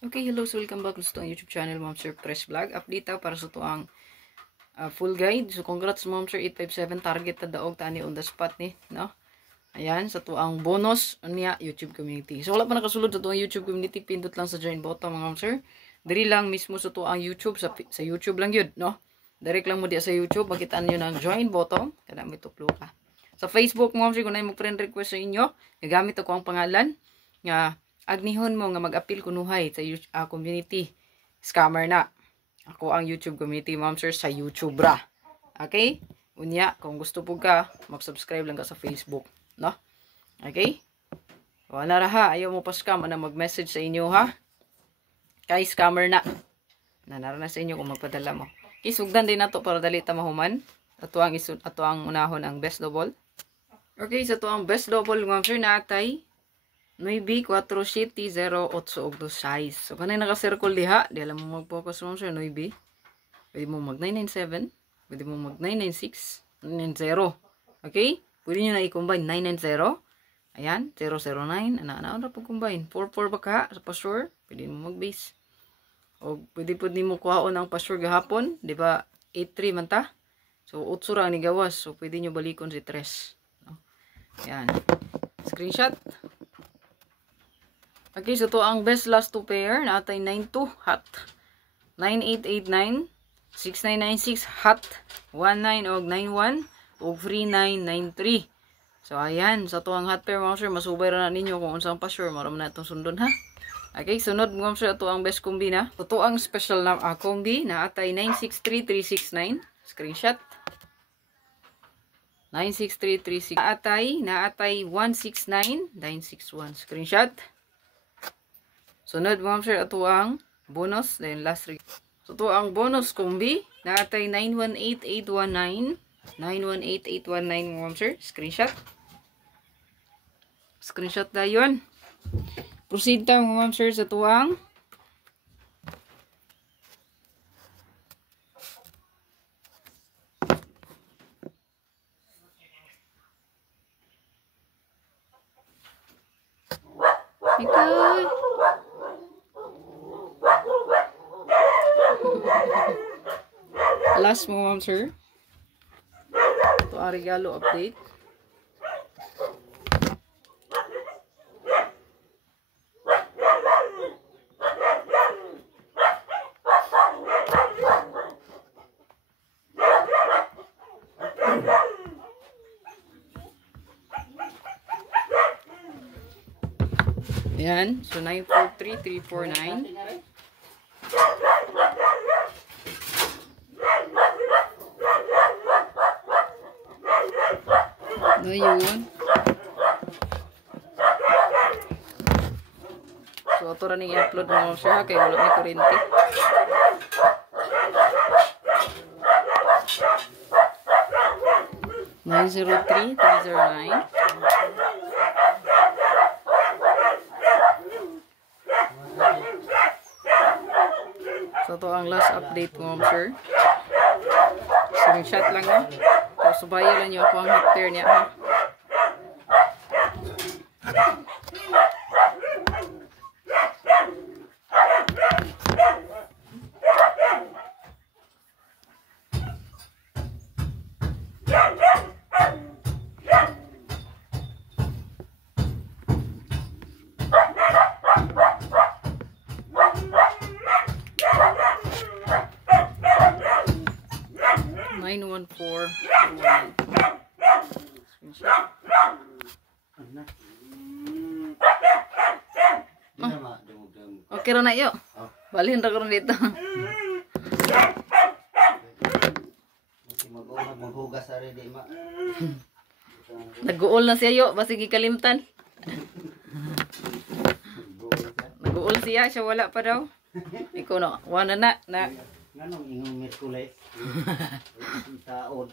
Okay, hello, so welcome back sa YouTube channel, Ma'am Sir Press Vlog. Update ta para sa tuang full guide. So congrats Ma'am Sir 857 target ta daog tani on the spot ni, no? Ayan, sa tuang bonus niya YouTube community. So wala pa nakasulod sa tuang YouTube community, pindot lang sa join button mga Ma'am Sir. Diri lang mismo sa tuang YouTube sa YouTube lang yun, no? Direct lang mo diya sa YouTube, makita niyo ng join button, kada may tuplo ka. Sa Facebook Ma'am Sir, kung na mo friend request sa inyo, gagamit ako ang pangalan nga agnihon mo nga mag-appeal kunuhay sa community. Scammer na. Ako ang YouTube community, Ma'am Sir, sa YouTube ra. Okay? Unya, kung gusto po ka, mag-subscribe lang ka sa Facebook. No? Okay? Wala ra ha. Ayaw mo pa scam. Ano mag-message sa inyo ha? Kay scammer na. Nanara na sa inyo kung magpadala mo. Okay, sugdan din na to para dali ta mahuman. Ato ang unahon ang best double. Okay, sa to ang best double, Ma'am Sir, naatay 9-4-7-0-8-2-6. So, kanay naka-circle diha. Di alam mo mag-focus mo, sir, 9. Pwede mo mag-997. Pwede mo mag-996. 990. Okay? Pwede nyo na i-combine. 990. Ayan. 009. Ano na pag-combine? 44 ba ka sa password? Pwede mo mag-base. O, pwede mo kuhaon ang password gahapon. Di ba? 83 man ta. So, 8 ra ni gawas. So, pwede nyo balikon si 3. No? Ayan. Screenshot. Okay, so to ang best last 2 pair natay 92 hot 9889 6996 hot 19 og 91 og 3993. So ayan, sa to ang hot pair, Ma'am Sir, masubay ra na ninyo kung unsang password maram na itong sundon ha. Okay, sunod Ma'am Sir, to ang best combi na. To ang special na combi na atay 963369. Screenshot. 963369 naatay 169961. Screenshot. Sunod, Ma'am Sir, ato ang bonus, then last rig. So, ito ang bonus combi, naatay 918819. 918819, Ma'am Sir. Screenshot. Screenshot na yun. Proceed tayo, Ma'am Sir, sa ito ang last mo, Ma'am Sir. Ito ang regalo update. Ayan. So, 943349. No, yun. So, ito rin i-upload mo siya kaya wala may kurente. (903-309) So, ito ang last update mo, sir. Screenshot lang no? So, subayo lang nyo ako ang hectare niya, ha? Okay rin na iyo. Balhin ra karon dito. Maghugas ari di ma. Nag-uol na siya yo, basig ikalimtan. Nag-uol siya wala pa daw. Ikaw na, wala na. Nganong ingong Merkules? Taon.